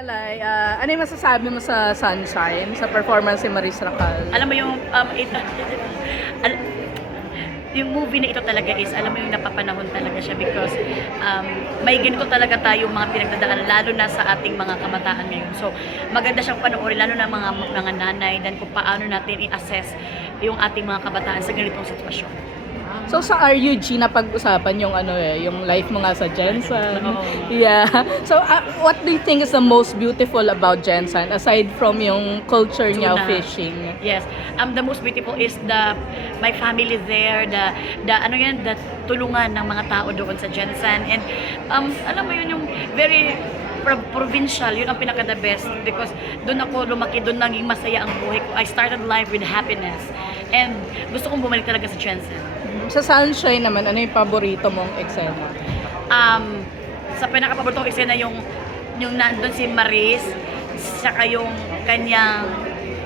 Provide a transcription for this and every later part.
Alay, ano yung masasabi mo sa Sunshine, sa performance ni Maris Racal? Alam mo yung al- yung movie na ito talaga is, alam mo yung napapanahon talaga siya because may ganito talaga tayong mga pinagdadaanan, lalo na sa ating mga kabataan ngayon. So, maganda siyang panoorin, lalo na mga nanay, dan kung paano natin i-assess yung ating mga kabataan sa ganitong sitwasyon. So sa RUG na pag-usapan yung yung life mo nga sa Jensen. Oo. Yeah. So what do you think is the most beautiful about Jensen aside from yung culture niya of Tuna. fishing? Yes. The most beautiful is my family there, the tulungan ng mga tao doon sa Jensen. And alam mo yun, yung very provincial, yun ang pinaka the best because doon ako lumaki, doon naging masaya ang buhay ko. I started life with happiness. And gusto kong bumalik talaga sa Jensen. Sa Sunshine naman, ano yung paborito mong eksena? Sa pinaka-paboritong eksena yung nandun si Maris, saka yung kanyang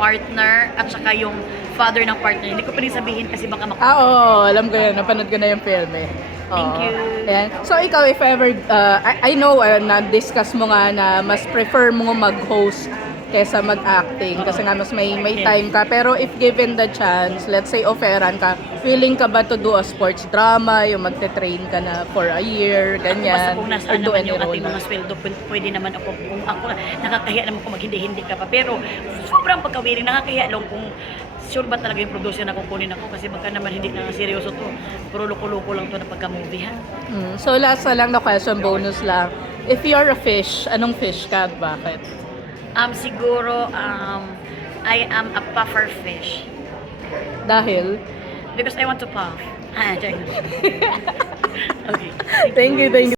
partner, at saka yung father ng partner. Hindi ko pa rin sabihin kasi baka Oo, alam ko yan. Napanood ko na yung film eh. Thank Oo. you. Ayan. So ikaw, if ever, I know na-discuss mo nga na mas prefer mo mag-host kesa mag-acting kasi nga mas may time ka. Pero if given the chance, let's say offeran ka, willing ka ba to do a sports drama, yung magte-train ka na for a year, ganyan, Basta kung nasaan naman yung ating mga sweldo, pwede naman ako, kung ako, nakakahiya naman kung maghindi-hindi ka pa. Pero sobrang pagkawiring, nakakahiya lang kung sure ba talaga yung producer na kukunin ako kasi baka naman hindi na seryoso to. Puro loko-loko lang to na pagka-movie, ha? So last na lang na question, bonus lang. If you're a fish, anong fish ka? Bakit? Siguro, I am a puffer fish. Dahil? Because I want to puff. Okay. Thank you.